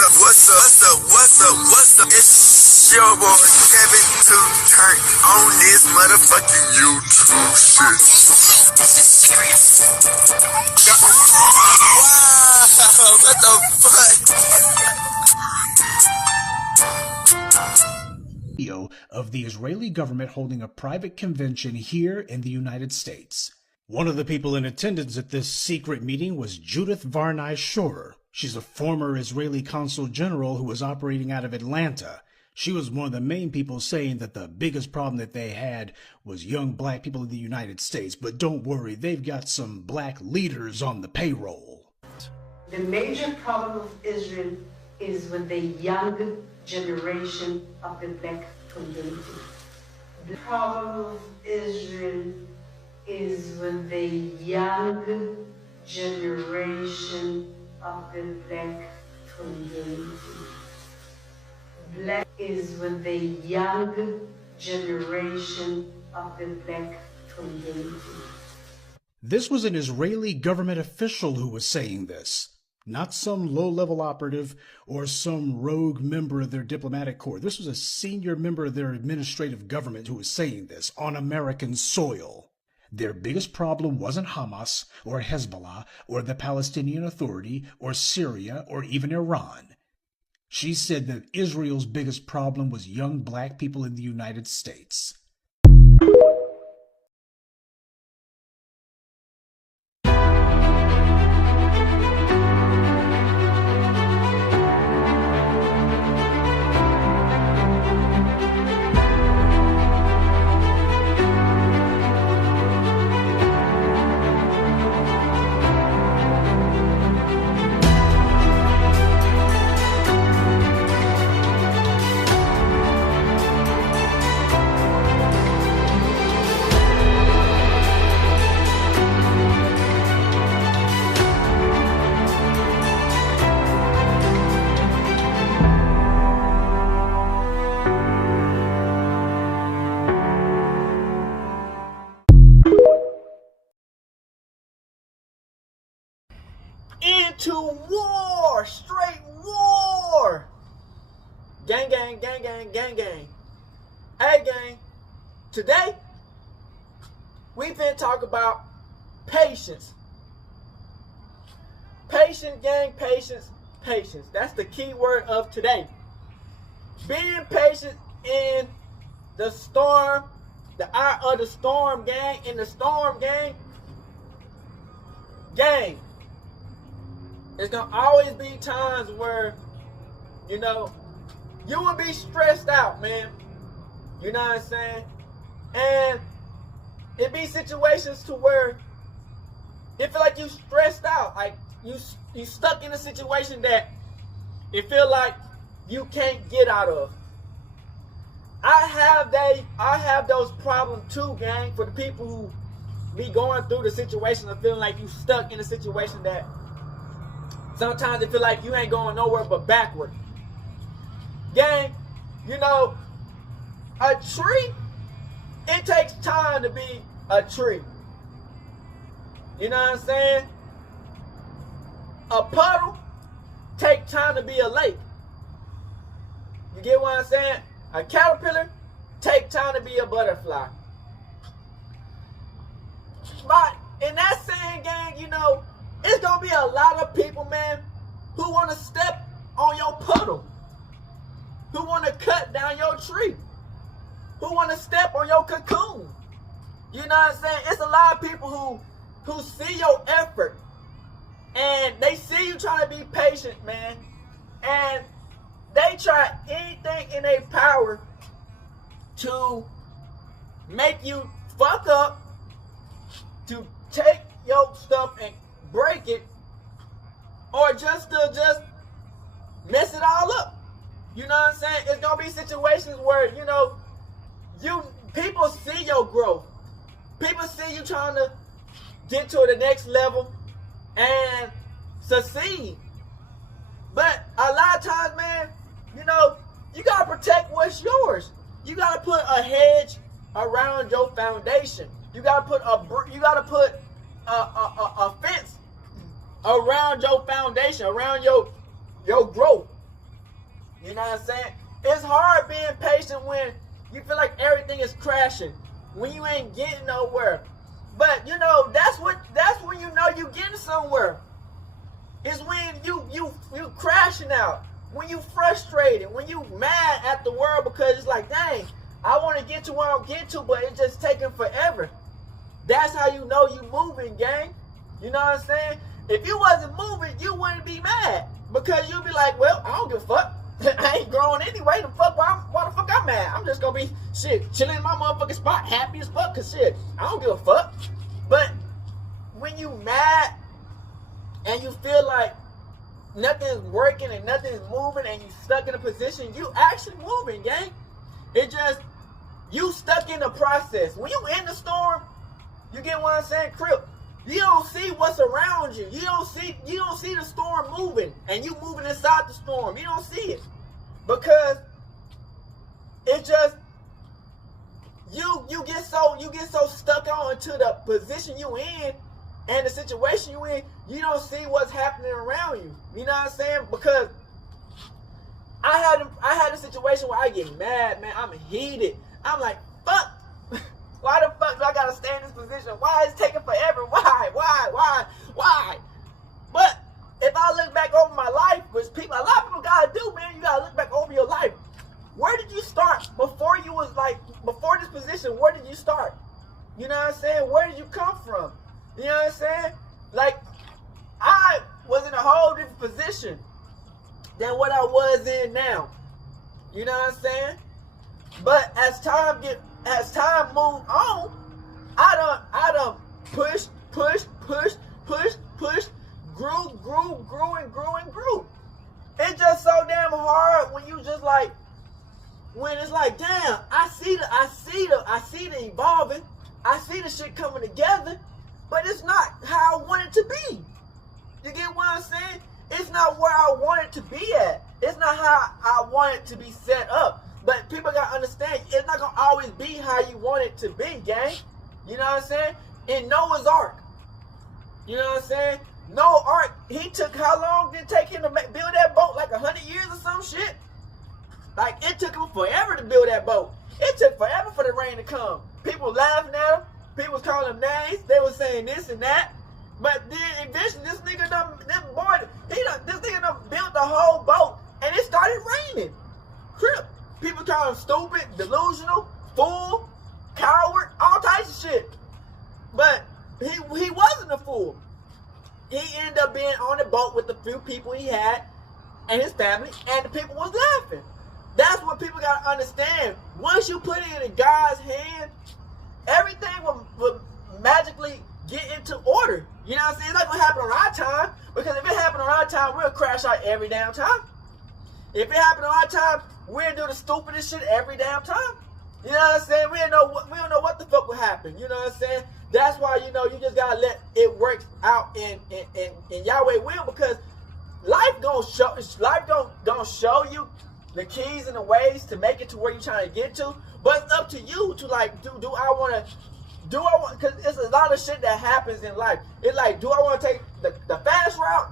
What's up? It's your boy Kevin to turn on this motherfucking YouTube shit. This is serious. Wow, what the fuck? Video of the Israeli government holding a private convention here in the United States. One of the people in attendance at this secret meeting was Judith Varney Shorer. She's a former Israeli consul general who was operating out of Atlanta. She was one of the main people saying that the biggest problem that they had was young black people in the United States. But don't worry, they've got some black leaders on the payroll. The major problem of Israel is with the young generation of the black community. The problem of Israel is with the young generation of the black community. Black is with the young generation of the black community. This was an Israeli government official who was saying this, not some low-level operative or some rogue member of their diplomatic corps. This was a senior member of their administrative government who was saying this on American soil. Their biggest problem wasn't Hamas or Hezbollah or the Palestinian Authority or Syria or even Iran. She said that Israel's biggest problem was young black people in the United States. Into war, straight war. Gang, gang, gang, gang, gang, gang. Hey, gang. Today, we finna talk about patience. Patience, gang, patience, patience. That's the key word of today. Being patient in the storm, the eye of the storm, gang, in the storm, gang. Gang. There's gonna always be times where, you will be stressed out, man. You know what I'm saying? And it be situations to where you feel like you stressed out, like you stuck in a situation that it feel like you can't get out of. I have those problems too, gang. For the people who be going through the situation of feeling like you stuck in a situation that sometimes it feel like you ain't going nowhere but backward. Gang, a tree, it takes time to be a tree. You know what I'm saying? A puddle takes time to be a lake. You get what I'm saying? A caterpillar takes time to be a butterfly. But in that saying, gang, it's gonna be a lot of people, man, who want to step on your puddle, who want to cut down your tree, who want to step on your cocoon. You know what I'm saying? It's a lot of people who see your effort and they see you trying to be patient, man, and they try anything in their power to make you fuck up, to take your stuff and break it, or just mess it all up. You know what I'm saying? It's gonna be situations where people see your growth, people see you trying to get to the next level and succeed. But a lot of times, man, you gotta protect what's yours. You gotta put a hedge around your foundation. You gotta put a fence around your foundation, around your growth. You know what I'm saying? It's hard being patient when you feel like everything is crashing, when you ain't getting nowhere. But you know, that's when you know you getting somewhere. It's when you crashing out, when you frustrated, when you mad at the world because it's like, dang, I want to get to where I'm getting to, but it's just taking forever. That's how you know you moving, gang. You know what I'm saying? If you wasn't moving, you wouldn't be mad, because you'd be like, well, I don't give a fuck. I ain't growing anyway. Why the fuck I'm mad? I'm just gonna be chilling in my motherfucking spot, happy as fuck, cause shit, I don't give a fuck. But when you mad and you feel like nothing's working and nothing's moving and you stuck in a position, you actually moving, gang. It just, you stuck in the process. When you in the storm, you get what I'm saying, Crip? You don't see what's around you. You don't see the storm moving, and you moving inside the storm. You don't see it, because it just, you get so stuck on to the position you in and the situation you in, you don't see what's happening around you. You know what I'm saying? Because I had a situation where I get mad, man. I'm heated. I'm like, fuck. Why the fuck do I gotta stay in this position? Why is it taking forever? Why? But if I look back over my life, which a lot of people gotta do, man, you gotta look back over your life. Where did you start before this position? Where did you start? You know what I'm saying? Where did you come from? You know what I'm saying? Like, I was in a whole different position than what I was in now. You know what I'm saying? But as time moved on, I done pushed, grew. It's just so damn hard when you just like, when it's like, damn, I see the evolving, I see the shit coming together, but it's not how I want it to be. You get what I'm saying? It's not where I want it to be at. It's not how I want it to be set up. But people gotta understand, it's not gonna always be how you want it to be, gang. You know what I'm saying? In Noah's Ark, you know what I'm saying? Noah's Ark, he took, how long did it take him to build that boat? Like 100 years or some shit? Like, it took him forever to build that boat. It took forever for the rain to come. People laughing at him. People was calling him names. They were saying this and that. But then eventually this nigga done built the whole boat, and it started raining. Crip. People call him stupid, delusional, fool, coward, all types of shit. But he wasn't a fool. He ended up being on the boat with the few people he had and his family, and the people was laughing. That's what people gotta understand. Once you put it in God's hand, everything will magically get into order. You know what I'm saying? It's not gonna happen on our time, because if it happened on our time, we'll crash out every damn time. If it happened on our time, we'll do the stupidest shit every damn time. You know what I'm saying? We don't know what the fuck will happen. You know what I'm saying? That's why, you know, you just gotta let it work out in Yahweh will, because life gonna show you the keys and the ways to make it to where you're trying to get to. But it's up to you to, like, do I want, because it's a lot of shit that happens in life. It's like, do I want to take the fast route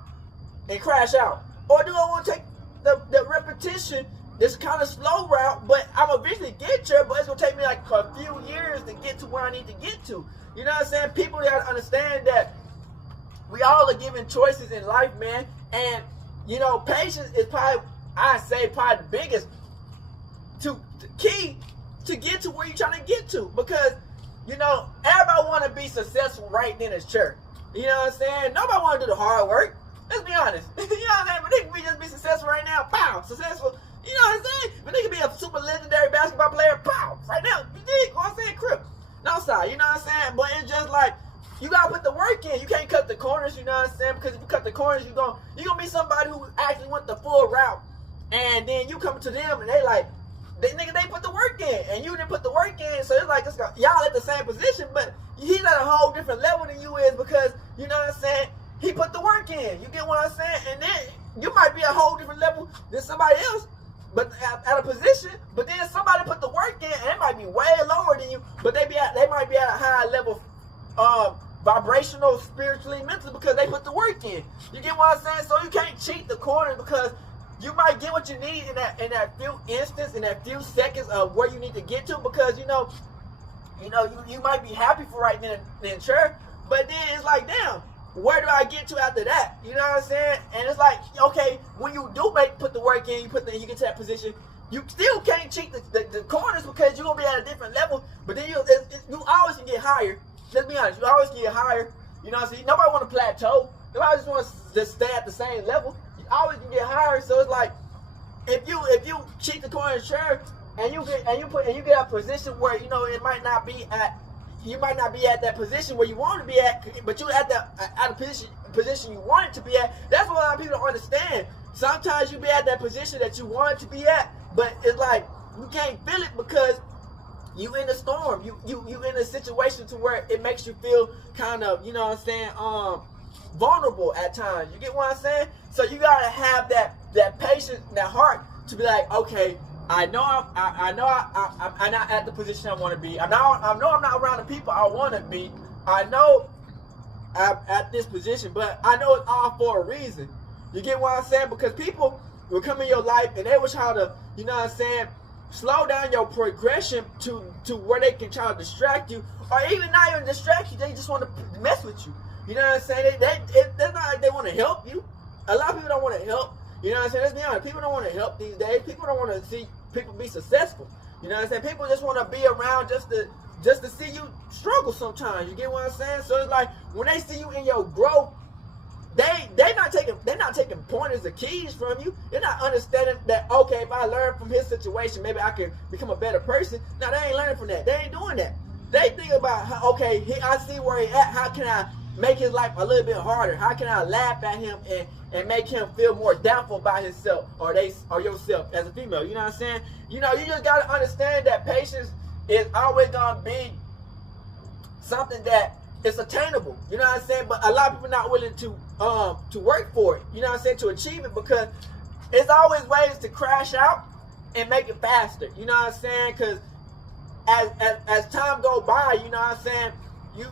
and crash out? Or do I want to take the repetition, this kind of slow route, but I'm gonna eventually get there, but it's gonna take me like a few years to get to where I need to get to. You know what I'm saying? People gotta understand that we all are given choices in life, man. And, you know, patience is probably the biggest key to get to where you're trying to get to. Because, you know, everybody want to be successful right then as church. You know what I'm saying? Nobody want to do the hard work. Let's be honest. You know what I'm saying? But they can just be successful right now. Pow! Successful. You know what I'm saying? But they can be a super legendary basketball player. Pow! Right now. You dig what I'm saying? Crip. No side. You know what I'm saying? But it's just like, you gotta put the work in. You can't cut the corners, you know what I'm saying? Because if you cut the corners, you're gonna be somebody who actually went the full route. And then you come to them and they like, they put the work in. And you didn't put the work in. So it's like, y'all at the same position, but he's at a whole different level than you is, because, you know what I'm saying? He put the work in. You get what I'm saying? And then you might be a whole different level than somebody else, but at a position. But then somebody put the work in, and they might be way lower than you, but they might be at a higher level, vibrational, spiritually, mentally, because they put the work in. You get what I'm saying? So you can't cheat the corner, because you might get what you need in that few instances, in that few seconds of where you need to get to, because you might be happy for right then, sure, but then it's like, damn, where do I get to after that? You know what I'm saying? And it's like, okay, when you do put the work in, you get to that position, you still can't cheat the corners because you're gonna be at a different level. But then you always can get higher. Let's be honest, you always can get higher. You know what I'm saying? Nobody want to plateau. Nobody just want to stay at the same level. You always can get higher. So it's like, if you cheat the corners, sure, and you get a position where it might not be at. You might not be at that position where you want to be at, but you're at a position you want it to be at. That's what a lot of people don't understand. Sometimes you be at that position that you want it to be at, but it's like you can't feel it because you in a storm. You in a situation to where it makes you feel kind of, vulnerable at times. You get what I'm saying? So you gotta have that patience, that heart to be like, okay, I know I'm not at the position I want to be. I know I'm not around the people I want to be. I know I'm at this position, but I know it's all for a reason. You get what I'm saying? Because people will come in your life and they will try to, slow down your progression to where they can try to distract you, or even not even distract you. They just want to mess with you. You know what I'm saying? It's not like they want to help you. A lot of people don't want to help. You know what I'm saying? Let's be honest. People don't want to help these days. People don't want to see people be successful. You know what I'm saying? People just want to be around just to see you struggle sometimes. You get what I'm saying? So it's like when they see you in your growth, they're not taking pointers or keys from you. They're not understanding that, okay, if I learn from his situation, maybe I can become a better person. No, they ain't learning from that. They ain't doing that. They think about, okay, I see where he at. How can I make his life a little bit harder? How can I laugh at him and make him feel more doubtful about himself or yourself as a female? You know what I'm saying? You just gotta understand that patience is always gonna be something that is attainable. You know what I'm saying? But a lot of people are not willing to work for it. You know what I'm saying? To achieve it, because it's always ways to crash out and make it faster. You know what I'm saying? Because as time go by, you know what I'm saying,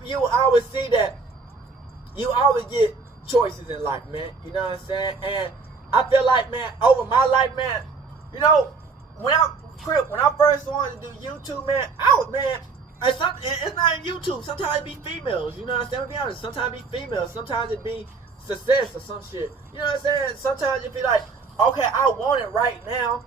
you always see that you always get choices in life, man. You know what I'm saying? And I feel like, man, over my life, man, when I first wanted to do YouTube, man, it's not in YouTube. Sometimes it be females. You know what I'm saying? To be honest, sometimes it be females. Sometimes it be success or some shit. You know what I'm saying? Sometimes you be like, okay, I want it right now.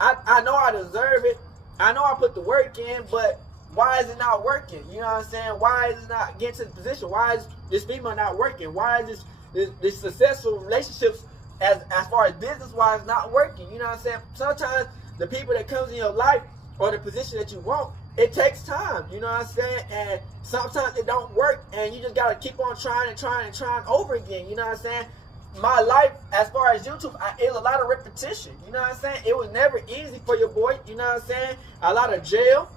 I know I deserve it. I know I put the work in, but why is it not working? You know what I'm saying? Why is it not getting to the position? Why is this female not working? Why is this successful relationships as far as business wise not working? You know what I'm saying? Sometimes the people that comes in your life or the position that you want, it takes time. You know what I'm saying? And sometimes it don't work, and you just gotta keep on trying over again. You know what I'm saying? My life, as far as YouTube, it was a lot of repetition. You know what I'm saying? It was never easy for your boy. You know what I'm saying? A lot of jail,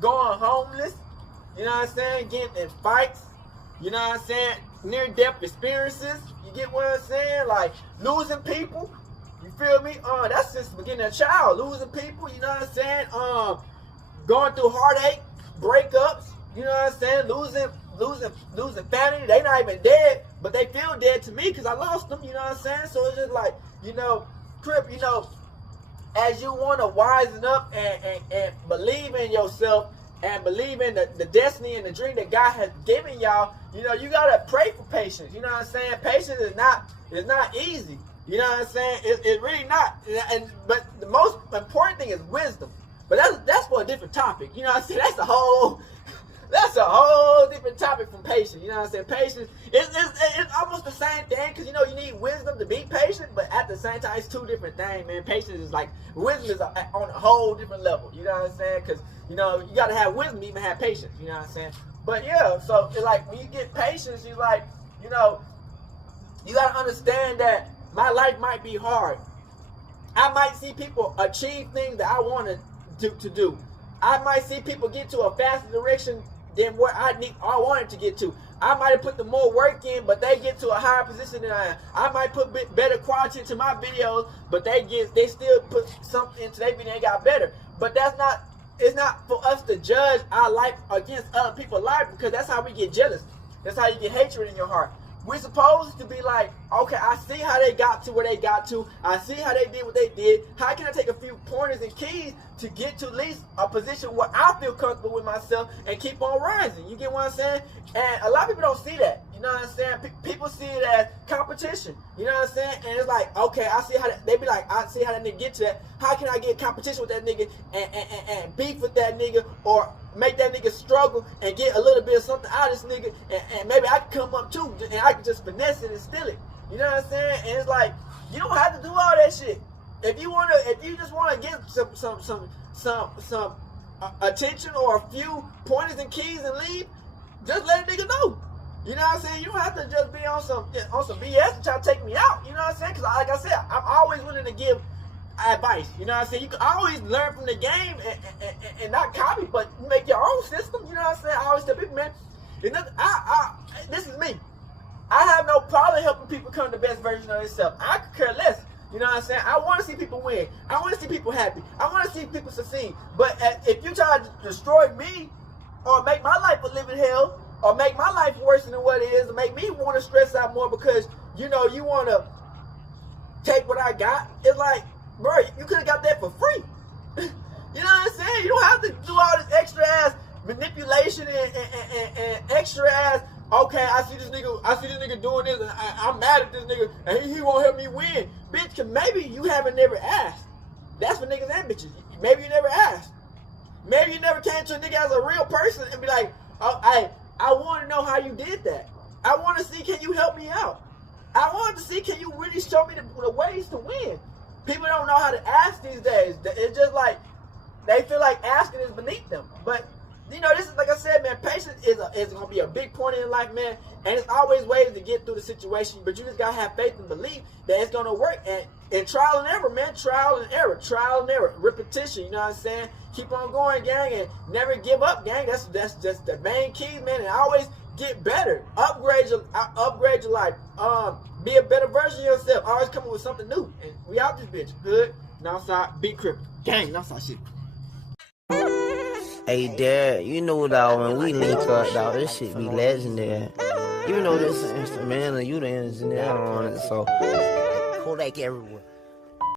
going homeless, you know what I'm saying, getting in fights, you know what I'm saying, near-death experiences, you get what I'm saying, like losing people, you feel me? That's since the beginning of child, losing people, you know what I'm saying, going through heartache, breakups, you know what I'm saying, losing family. They not even dead, but they feel dead to me because I lost them, you know what I'm saying? So it's just like, Crip, as you want to wisen up and believe in yourself and believe in the destiny and the dream that God has given y'all, you gotta pray for patience. You know what I'm saying? Patience is not easy. You know what I'm saying? It's really not. But the most important thing is wisdom. But that's for a different topic. You know what I'm saying? That's a whole different topic from patience. You know what I'm saying? Patience, it's almost the same thing, because you need wisdom to be patient, but at the same time, it's two different things, man. Patience is like, wisdom is on a whole different level. You know what I'm saying? Because, you got to have wisdom to even have patience. You know what I'm saying? But yeah, so it's like when you get patience, you like, you got to understand that my life might be hard. I might see people achieve things that I want to do. I might see people get to a faster direction than where I wanted to get to. I might have put the more work in, but they get to a higher position than I am. I might put better quality into my videos, but they still put something into their video and got better. But it's not for us to judge our life against other people's life, because that's how we get jealous. That's how you get hatred in your heart. We're supposed to be like, okay, I see how they got to where they got to. I see how they did what they did. How can I take a few pointers and keys to get to at least a position where I feel comfortable with myself and keep on rising? You get what I'm saying? And a lot of people don't see that. You know what I'm saying? People see it as competition. You know what I'm saying? And it's like, okay, I see how they be like, I see how that nigga get to that. How can I get competition with that nigga and beef with that nigga, or make that nigga struggle and get a little bit of something out of this nigga, and maybe I can come up too, and I can just finesse it and steal it. You know what I'm saying? And it's like, you don't have to do all that shit. If you just wanna get some attention or a few pointers and keys and leave, just let a nigga know. You know what I'm saying? You don't have to just be on some BS and try to take me out. You know what I'm saying? Because like I said, I'm always willing to give advice. You know what I'm saying? You can always learn from the game and not copy, but make your own system. You know what I'm saying? I always tell people, man, this is me. I have no problem helping people become the best version of themselves. I could care less. You know what I'm saying? I want to see people win. I want to see people happy. I want to see people succeed. But if you try to destroy me or make my life a living hell, or make my life worse than what it is, or make me want to stress out more because, you know, you want to take what I got, it's like, bro, you could have got that for free. You know what I'm saying? You don't have to do all this extra ass manipulation and extra ass, okay, I see this nigga doing this, and I'm mad at this nigga, and he won't help me win. Bitch, cause maybe you haven't never asked. That's for niggas and bitches. Maybe you never asked. Maybe you never came to a nigga as a real person and be like, oh, I want to know how you did that. I want to see, can you help me out? I want to see, can you really show me the ways to win? People don't know how to ask these days. It's just like, they feel like asking is beneath them. But, you know, this is, like I said, man, patience is going to be a big point in life, man. And it's always ways to get through the situation. But you just got to have faith and believe that it's going to work. And trial and error, man. Trial and error. Repetition, you know what I'm saying? Keep on going, gang, and never give up, gang. That's just the main key, man. And always get better. Upgrade your life. Be a better version of yourself. Always come up with something new. And we out this bitch. Good. Northside, big crip. Gang, Northside shit. Hey, Dad, you know that when we link up, dog, this shit be legendary. Even though this is instrumental, you the engineer on it, so Kodak everywhere.